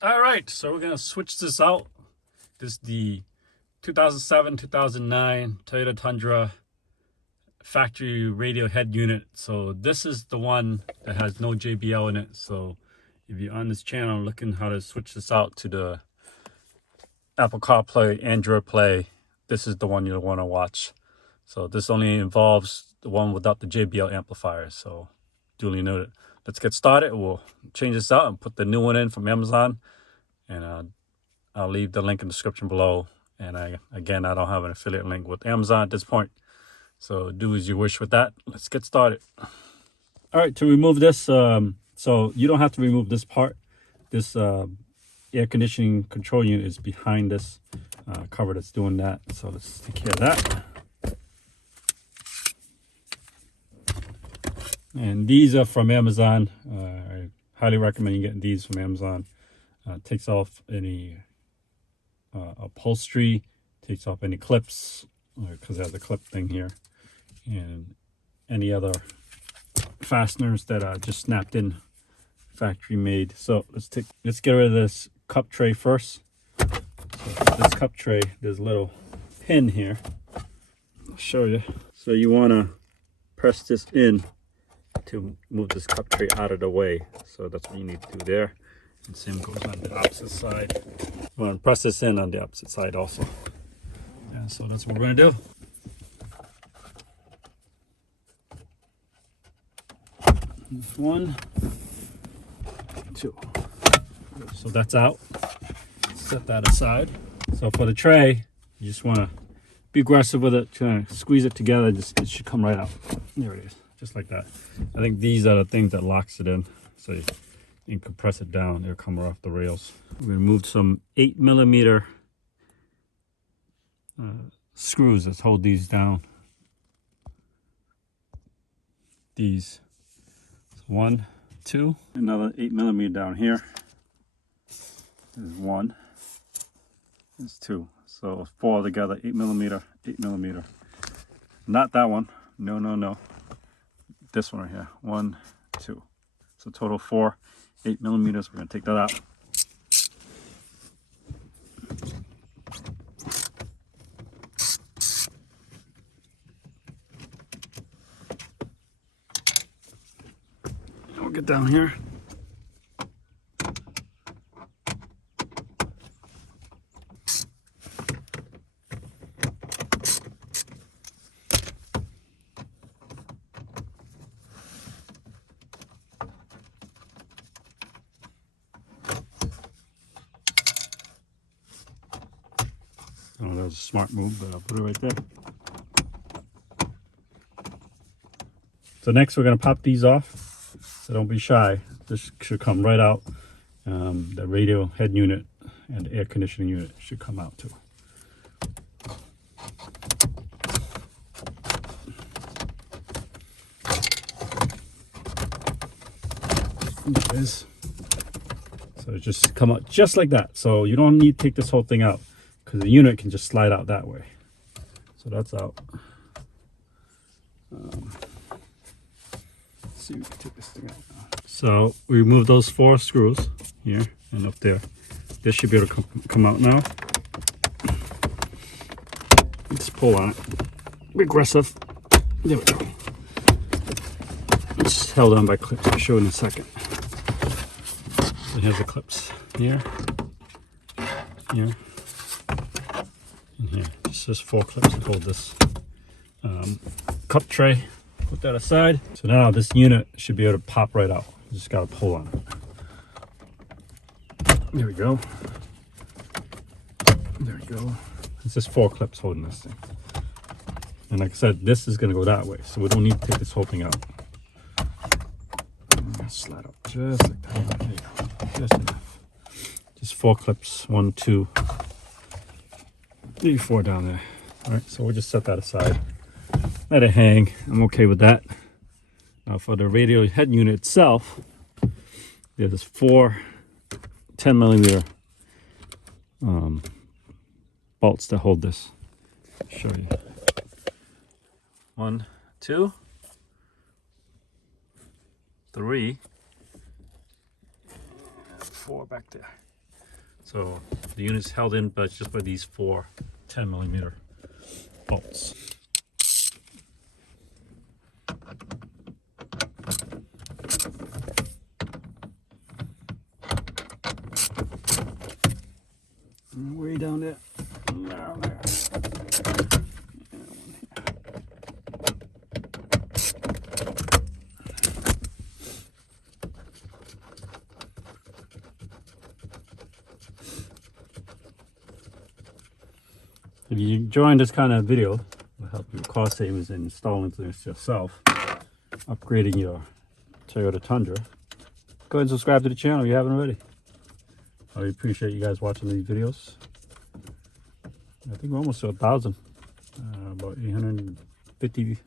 All right, so we're gonna switch this out. This is the 2007-2009 Toyota Tundra factory radio head unit. So this is the one that has no JBL in it. So if you're on this channel looking how to switch this out to the Apple CarPlay, Android Play, this is the one you'll want to watch. So this only involves the one without the JBL amplifier. So duly noted. Let's get started. We'll change this out and put the new one in from Amazon. And I'll leave the link in the description below. And again, I don't have an affiliate link with Amazon at this point. So do as you wish with that. Let's get started. All right, to remove this, so you don't have to remove this part. This air conditioning control unit is behind this cover that's doing that. So let's take care of that. And these are from Amazon. I highly recommend you getting these from Amazon. Takes off any upholstery, takes off any clips, because it has a clip thing here, and any other fasteners that are just snapped in, factory made. So let's get rid of this cup tray first. So this cup tray, there's a little pin here. I'll show you. So you want to press this in to move this cup tray out of the way. So that's what you need to do there. And same goes on the opposite side. You want to press this in on the opposite side also. Yeah, so that's what we're going to do. One, two. So that's out. Set that aside. So for the tray, you just want to be aggressive with it, trying to squeeze it together. It should come right out. There it is, just like that. I think these are the things that locks it in. So you can press it down, it'll come right off the rails. We removed some 8mm screws that hold these down. These, one, two, another 8mm down here. There's one, there's two. So 4 together, 8mm, 8mm. Not that one, no. This one right here, 1, 2. So total 4, 8mm. We're gonna take that out. And we'll get down here. Oh, that was a smart move, but I'll put it right there. So next we're going to pop these off. So don't be shy. This should come right out. The radio head unit and the air conditioning unit should come out too. There it is. So it just come out just like that. So you don't need to take this whole thing out, because the unit can just slide out that way. So that's out. Let's see if we can take this thing out now. So we remove those 4 screws here and up there. This should be able to come out now. Just pull on it. Be aggressive. There we go. It's held on by clips. I'll show in a second. So here's the clips here, here, and here. Just 4 clips to hold this cup tray. Put that aside. So now this unit should be able to pop right out. You just gotta pull on it. There we go. There we go. It's just 4 clips holding this thing. And like I said, this is gonna go that way, so we don't need to take this whole thing out. Slide up just like that. There you go. Just enough. Just 4 clips. 1, 2, 3, 4 down there. All right, so we'll just set that aside. Let it hang. I'm okay with that. Now for the radio head unit itself, there's 4 10mm bolts that hold this. I'll show you. 1, 2, 3, 4 back there. So the unit's held in, but just by these 4 10mm bolts. Way down there. Down there. If you enjoying this kind of video, it'll help you cost savings in installing this yourself, upgrading your Toyota Tundra. Go ahead and subscribe to the channel if you haven't already. I appreciate you guys watching these videos. I think we're almost to 1,000, about 850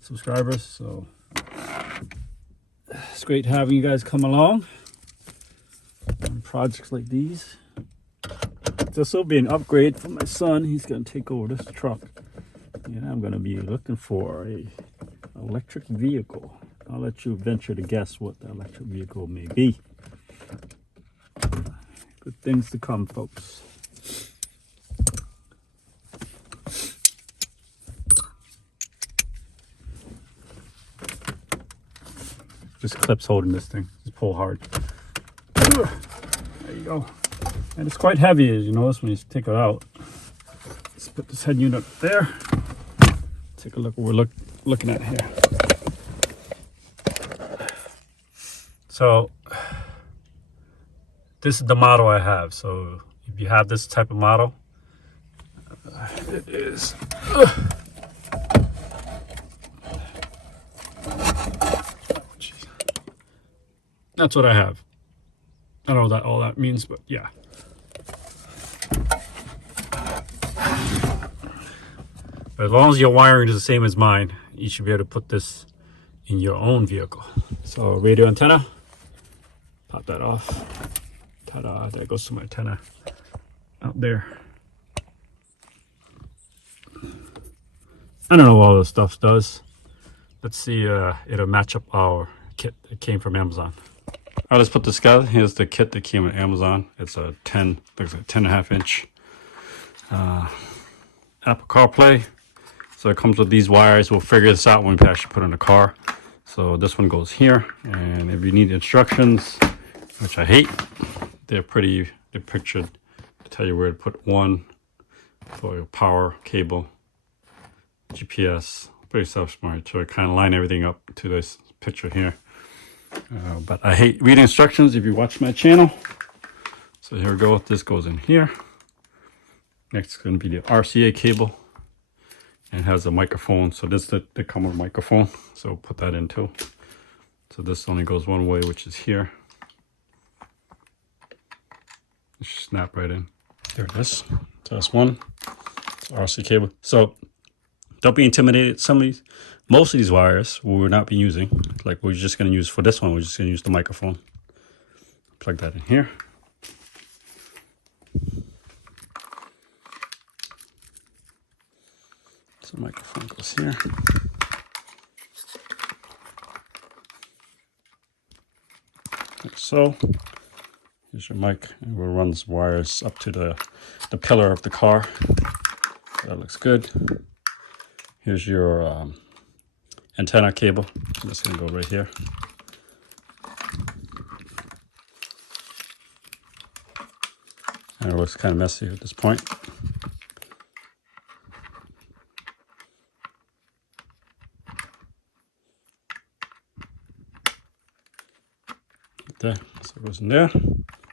subscribers. So it's great having you guys come along on projects like these. This will be an upgrade for my son. He's going to take over this truck. And I'm going to be looking for a electric vehicle. I'll let you venture to guess what the electric vehicle may be. Good things to come, folks. Just clips holding this thing. Just pull hard. There you go. And it's quite heavy, as you notice when you take it out. Let's put this head unit up there. Take a look what we're looking at here. So this is the model I have. So if you have this type of model, it is. That's what I have. I don't know what all that means, but yeah. But as long as your wiring is the same as mine, you should be able to put this in your own vehicle. So radio antenna, pop that off. Ta-da, there goes to my antenna out there. I don't know what all this stuff does. Let's see, it'll match up our kit that came from Amazon. All right, let's put this together. Here's the kit that came with Amazon. It's a 10, looks like 10.5 inch Apple CarPlay. So it comes with these wires. We'll figure this out when we actually put it in the car. So this one goes here, and if you need instructions, which I hate, they're pictured to tell you where to put one for your power cable, GPS, pretty self-explanatory. Kind of line everything up to this picture here. But I hate reading instructions if you watch my channel. So here we go. This goes in here. Next is going to be the RCA cable. And it has a microphone. So this they come with a microphone. So put that in too. So this only goes one way, which is here. It should snap right in. There it is. So that's one. It's RCA cable. So don't be intimidated. Most of these wires we will not be using. Like we're just going to use for this one. We're just going to use the microphone. Plug that in here. So the microphone goes here. Like so. Here's your mic, and we'll run these wires up to the pillar of the car. That looks good. Here's your antenna cable. That's going to go right here. And it looks kind of messy at this point. There, so it goes in there.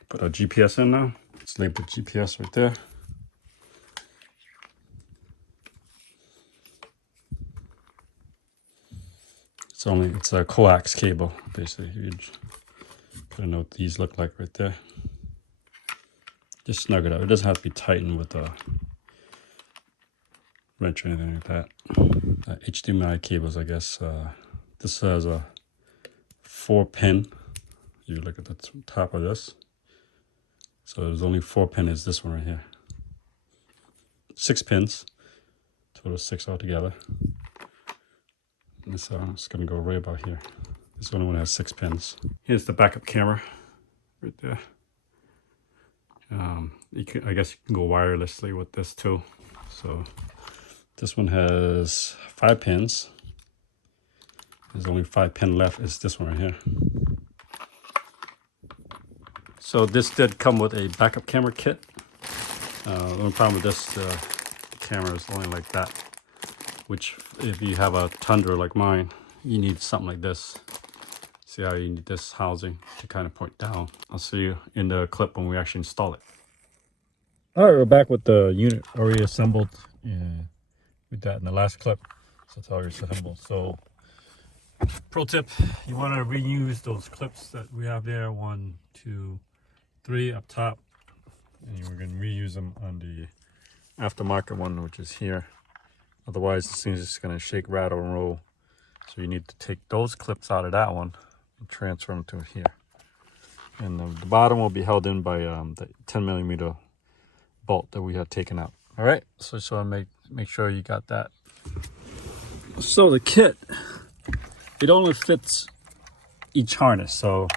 Put our GPS in now. Let's label GPS right there. It's a coax cable, basically. You kind of know what these look like right there. Just snug it up. It doesn't have to be tightened with a wrench or anything like that. HDMI cables, I guess. This has a 4-pin. You look at the top of this. So there's only 4 pin is this one right here. 6 pins. Total 6 altogether. And so it's going to go right about here. This only one has 6 pins. Here's the backup camera right there. You can, I guess you can go wirelessly with this too. So this one has 5 pins. There's only 5 pin left. It's this one right here. So this did come with a backup camera kit. The only problem with this, the camera is only like that. Which, if you have a Tundra like mine, you need something like this. See how you need this housing to kind of point down. I'll see you in the clip when we actually install it. All right, we're back with the unit already assembled. We did that in the last clip, so it's already assembled. So, pro tip: you want to reuse those clips that we have there, 1, 2, 3 up top, and we're going to reuse them on the aftermarket one, which is here. Otherwise, this thing's just going to shake, rattle, and roll. So you need to take those clips out of that one and transfer them to here. And the bottom will be held in by the 10mm bolt that we had taken out. All right, so just want to make sure you got that. So the kit, it only fits each harness. So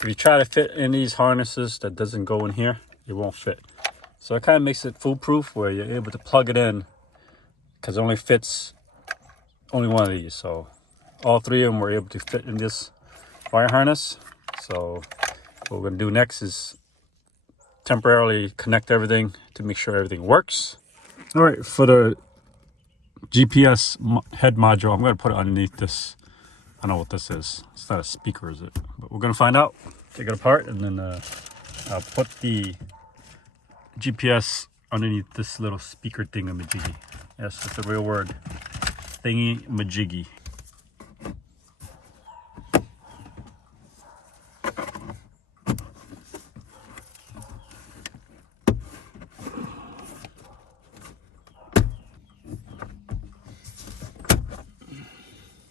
if you try to fit in these harnesses that doesn't go in here, it won't fit. So it kind of makes it foolproof where you're able to plug it in because it only fits only one of these. So all 3 of them were able to fit in this wire harness. So what we're going to do next is temporarily connect everything to make sure everything works. All right, for the GPS head module, I'm going to put it underneath this. I don't know what this is. It's not a speaker, is it? But we're going to find out. Take it apart, and then I'll put the GPS underneath this little speaker thingamajiggy. Yes, that's a real word. Thingy-majiggy.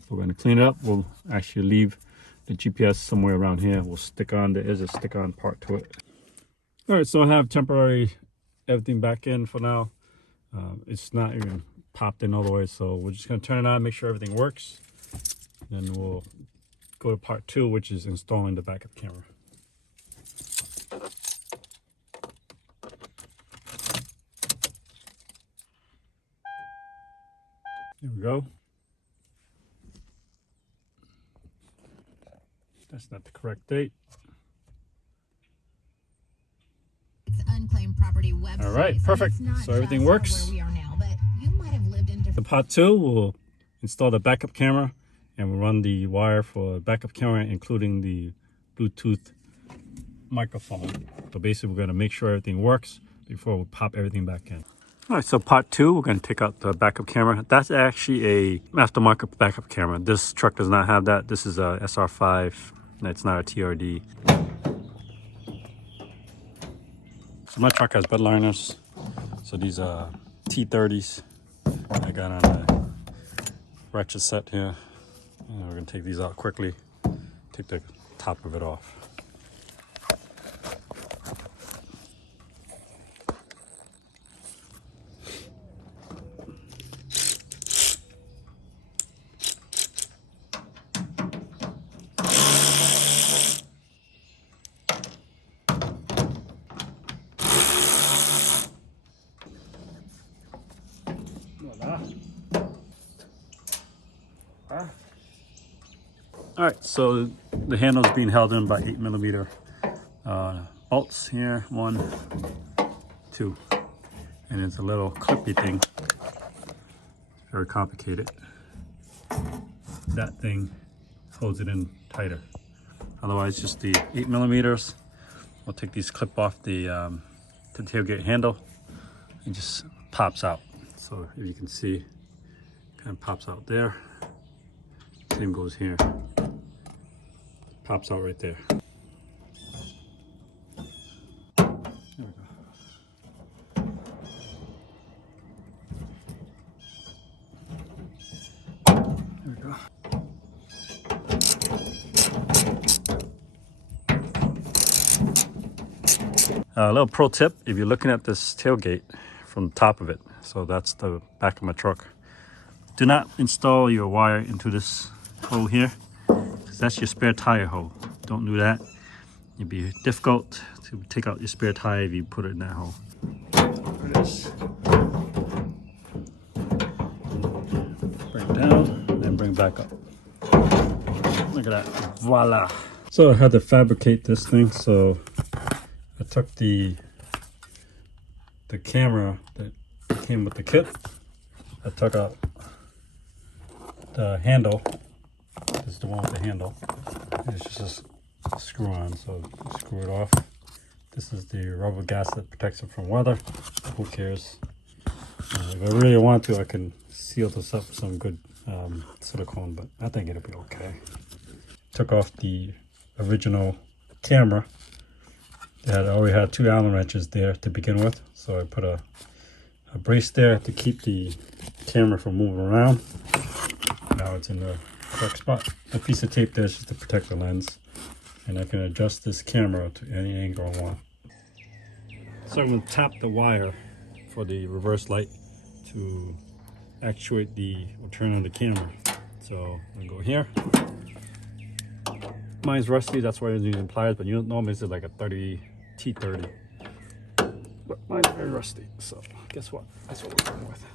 We're going to clean it up. We'll actually leave the GPS somewhere around here. We'll stick on, there is a stick-on part to it. All right, so I have temporary everything back in for now. It's not even popped in all the way, so we're just going to turn it on, make sure everything works. Then we'll go to part 2, which is installing the backup camera. There we go. That's not the correct date. It's unclaimed property website. All right, perfect. So everything works. Where we are now, but you might have lived in different. The part 2, we'll install the backup camera, and we'll run the wire for backup camera, including the Bluetooth microphone. So basically, we're going to make sure everything works before we pop everything back in. All right, so part 2, we're going to take out the backup camera. That's actually a aftermarket backup camera. This truck does not have that. This is a SR5. It's not a TRD. So my truck has bed liners. So these are T30s. I got on a ratchet set here. And we're going to take these out quickly. Take the top of it off. All right, so the handle is being held in by 8mm bolts here, 1, 2, and it's a little clippy thing. Very complicated. That thing holds it in tighter. Otherwise, just the 8mm. We'll take these clip off the tailgate handle. It just pops out. So if you can see, kind of pops out there. Same goes here. Pops out right there. There we go. There we go. A little pro tip, if you're looking at this tailgate from the top of it, so that's the back of my truck, do not install your wire into this hole here, because that's your spare tire hole. Don't do that. It'd be difficult to take out your spare tire if you put it in that hole. There it is. Bring it down, and then bring it back up. Look at that. Voila. So I had to fabricate this thing, so I took the camera that came with the kit. I took out the handle. This is the one with the handle. It's just a screw on, so screw it off. This is the rubber gasket that protects it from weather. Who cares? If I really want to, I can seal this up with some good silicone, but I think it'll be okay. Took off the original camera. I already had 2 Allen wrenches there to begin with, so I put a brace there to keep the camera from moving around. Now it's in the correct spot. A piece of tape there is just to protect the lens, and I can adjust this camera to any angle I want. So I'm going to tap the wire for the reverse light to actuate or turn on the camera. So I'm going to go here. Mine's rusty, that's why I'm using pliers, but you normally it's like a T30. But mine's very rusty, so guess what? That's what we're going with.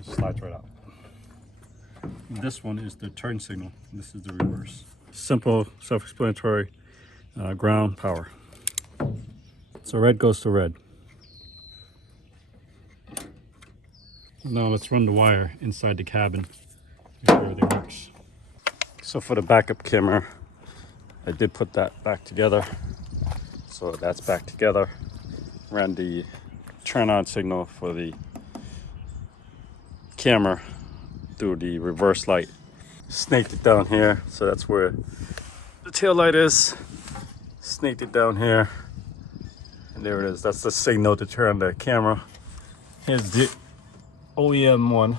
It slides right out. This one is the turn signal. This is the reverse. Simple, self-explanatory, ground power. So red goes to red. Now let's run the wire inside the cabin, make sure everything works. So for the backup camera, I did put that back together. So that's back together. Ran the turn on signal for the camera through the reverse light. Snaked it down here, so that's where the tail light is. Snaked it down here, and there it is. That's the signal to turn on the camera. Here's the OEM one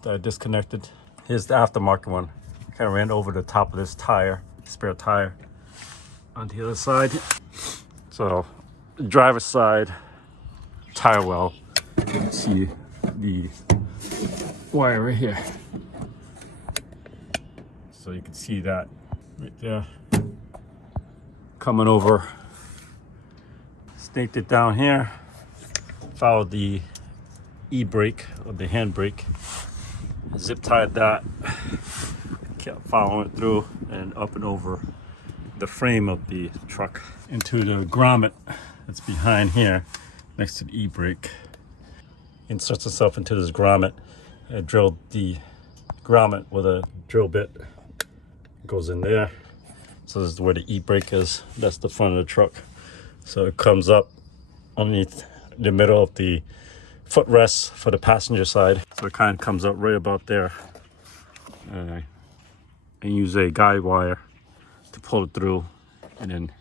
that I disconnected. Here's the aftermarket one. Kind of ran over the top of this tire, spare tire, on the other side. So, driver's side tire well. You can see the wire right here. So you can see that right there. Coming over. Snaked it down here. Followed the e-brake or the handbrake, zip tied that, kept following it through and up and over the frame of the truck into the grommet that's behind here next to the e-brake. Inserts itself into this grommet. I drilled the grommet with a drill bit. It goes in there. So this is where the e-brake is. That's the front of the truck. So it comes up underneath the middle of the footrest for the passenger side. So it kind of comes up right about there. And use a guide wire to pull it through and then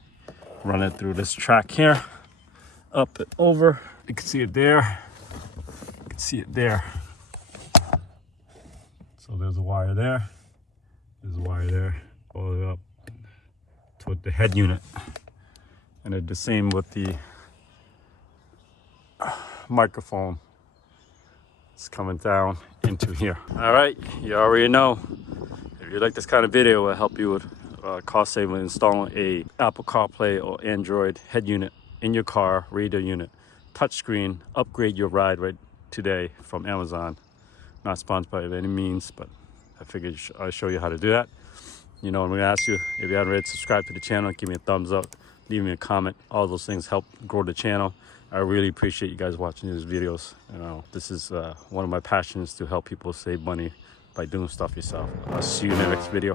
run it through this track here. Up and over. You can see it there. You can see it there. So there's a wire there. There's a wire there. All the way up to the head unit. And it's the same with the microphone. It's coming down into here. All right, you already know. If you like this kind of video, it'll help you with cost saving installing a Apple CarPlay or Android head unit in your car, radio unit, touchscreen. Upgrade your ride right today from Amazon. Not sponsored by any means, but I figured I'll show you how to do that. You know, I'm gonna ask you, if you haven't already subscribed to the channel, give me a thumbs up, leave me a comment. All those things help grow the channel. I really appreciate you guys watching these videos. You know, this is one of my passions, to help people save money by doing stuff yourself. I'll see you in the next video.